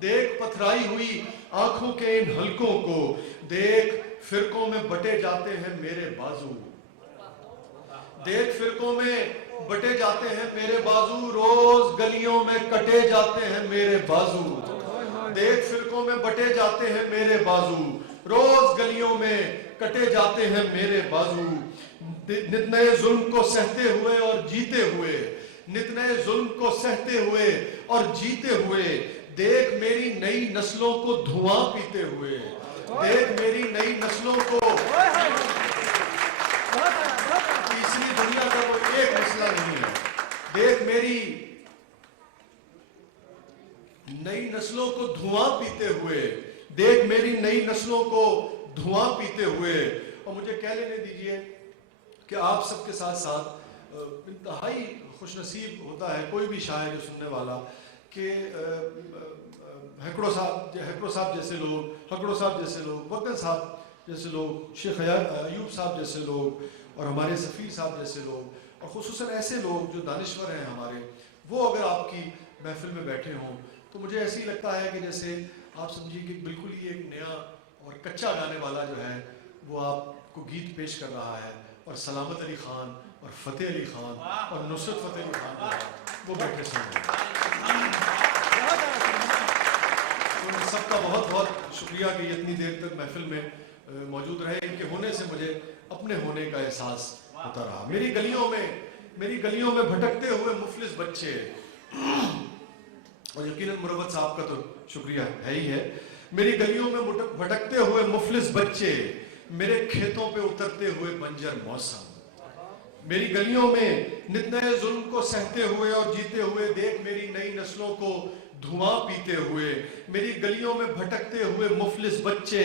دیکھ پتھرائی ہوئی آنکھوں کے ان حلقوں کو. دیکھ فرقوں میں بٹے جاتے ہیں میرے بازو, دیکھ فرقوں میں بٹے جاتے ہیں میرے بازو. روز گلیوں میں کٹے جاتے ہیں میرے بازو, دیکھ فرقوں میں بٹے جاتے ہیں میرے بازو. روز گلیوں میں کٹے جاتے ہیں میرے بازو، نت نئے ظلم کو سہتے ہوئے اور جیتے ہوئے، نت نئے ظلم کو سہتے ہوئے اور جیتے ہوئے، دیکھ میری نئی نسلوں کو دھواں پیتے ہوئے، دیکھ میری نئی نسلوں کو، تیسری دنیا کا وہ ایک مسئلہ نہیں ہے، دیکھ میری نئی نسلوں کو دھواں پیتے ہوئے، دیکھ میری نئی نسلوں کو دھواں پیتے ہوئے۔ اور مجھے کہہ لینے دیجئے کہ آپ سب کے ساتھ ساتھ انتہائی خوش نصیب ہوتا ہے کوئی بھی شاعر سننے والا کہ ہیکڑو صاحب جیسے لوگ، ہکڑو صاحب جیسے لوگ، وکل صاحب جیسے لوگ، شیخ ایوب صاحب جیسے لوگ، اور ہمارے سفیر صاحب جیسے لوگ، اور خصوصاً ایسے لوگ جو دانشور ہیں ہمارے، وہ اگر آپ کی محفل میں بیٹھے ہوں تو مجھے ایسے ہی لگتا ہے کہ جیسے آپ سمجھیے کہ بالکل ہی ایک نیا اور کچا گانے والا جو ہے وہ آپ کو گیت پیش کر رہا ہے، اور سلامت علی خان اور فتح علی خان اور نصرت فتح علی خان جو ہے وہ بیٹھے سن رہے ہیں۔ سب کا بہت بہت شکریہ کہ یہ اتنی دیر تک محفل میں موجود رہے، ان کے ہونے سے مجھے اپنے ہونے کا احساس ہوتا رہا۔ میری گلیوں میں بھٹکتے ہوئے مفلس بچے، اور یقیناً مروت صاحب کا تو شکریہ ہے ہی ہے، میری گلیوں میں بھٹکتے ہوئے مفلس بچے، میرے کھیتوں پہ اترتے ہوئے بنجر موسم، میری گلیوں میں نت نئے ظلم کو سہتے ہوئے اور جیتے ہوئے، دیکھ میری نئی نسلوں کو دھواں پیتے ہوئے، میری گلیوں میں بھٹکتے ہوئے مفلس بچے،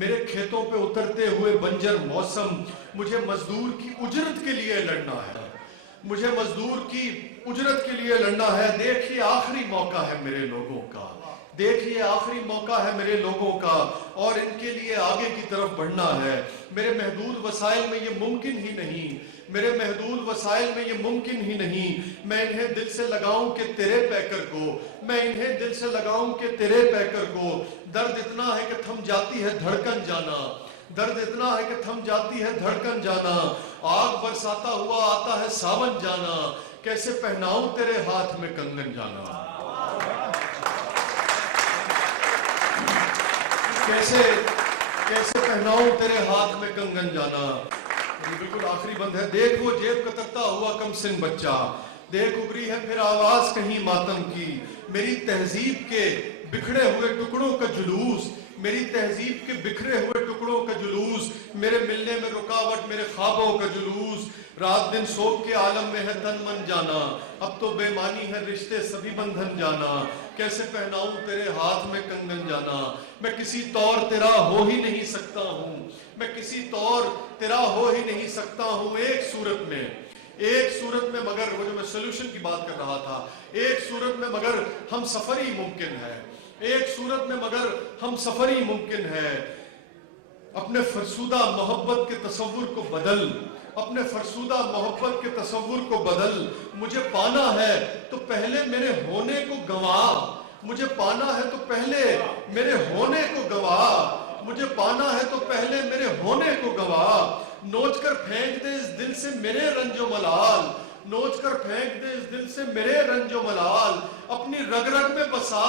میرے کھیتوں پہ اترتے ہوئے بنجر موسم، مجھے مزدور کی اجرت کے لیے لڑنا ہے، مجھے مزدور کی اجرت کے لیے لڑنا ہے، دیکھیے آخری موقع ہے میرے لوگوں کا، دیکھیے آخری موقع ہے میرے لوگوں کا، اور ان کے لیے آگے کی طرف بڑھنا ہے۔ میرے محدود وسائل میں یہ ممکن ہی نہیں، میرے محدود وسائل میں یہ ممکن ہی نہیں، میں انہیں دل سے لگاؤں کہ تیرے پیکر کو، میں انہیں دل سے لگاؤں کہ تیرے پیکر کو، درد اتنا ہے کہ تھم جاتی ہے دھڑکن جانا، درد اتنا ہے کہ تھم جاتی ہے دھڑکن جانا، آگ برساتا ہوا آتا ہے ساون جانا، کیسے پہناؤں تیرے ہاتھ میں کنگن جانا، کیسے پہناؤں تیرے ہاتھ میں کنگن جانا۔ یہ بالکل آخری بند ہے۔ دیکھ وہ جیب کترتا ہوا کم سن بچہ، دیکھ ابری ہے پھر آواز کہیں ماتم کی، میری تہذیب کے بکھڑے ہوئے ٹکڑوں کا جلوس، میری تہذیب کے بکھرے ہوئے ٹکڑوں کا جلوس، میرے ملنے میں رکاوٹ میرے خوابوں کا جلوس، رات دن سوگ کے عالم میں ہے تن من جانا، اب تو بے معنی ہے رشتے سبھی بندھن جانا، کیسے پہناؤں تیرے ہاتھ میں کنگن جانا، میں کسی طور تیرا ہو ہی نہیں سکتا ہوں، میں کسی طور تیرا ہو ہی نہیں سکتا ہوں، ایک صورت میں مگر، وہ جو میں سولوشن کی بات کر رہا تھا، ایک صورت میں مگر ہم سفر ہی ممکن ہے، ایک صورت میں مگر ہم سفر ہی ممکن ہے، اپنے فرسودہ محبت کے تصور کو بدل، اپنے فرسودہ محبت کے تصور کو بدل، مجھے پانا ہے تو پہلے میرے ہونے کو گنوا، مجھے پانا ہے تو پہلے میرے ہونے کو گنوا، مجھے پانا ہے تو پہلے میرے ہونے کو گنوا، نوچ کر پھینک دے اس دل سے میرے رنج و ملال، نوچ کر پھینک دے اس دل سے میرے رنج و ملال، اپنی رگ رگ میں بسا،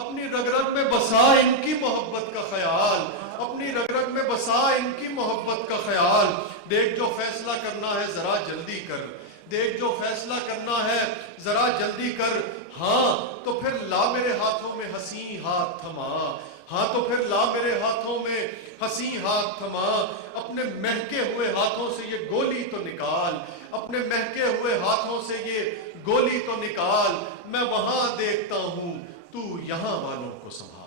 اپنی رگ رگ میں بسا ان کی محبت کا خیال، اپنی رگ رگ میں بسا ان کی محبت کا خیال، دیکھ جو فیصلہ کرنا ہے ذرا جلدی کر، دیکھ جو فیصلہ کرنا ہے ذرا جلدی کر، ہاں تو پھر لا میرے ہاتھوں میں حسین ہاتھ تھما، ہاں تو پھر لا میرے ہاتھوں میں حسین ہاتھ تھما، اپنے مہکے ہوئے ہاتھوں سے یہ گولی تو نکال، اپنے مہکے ہوئے ہاتھوں سے یہ گولی تو نکال، میں وہاں دیکھتا ہوں تو یہاں والوں کو سنبھال۔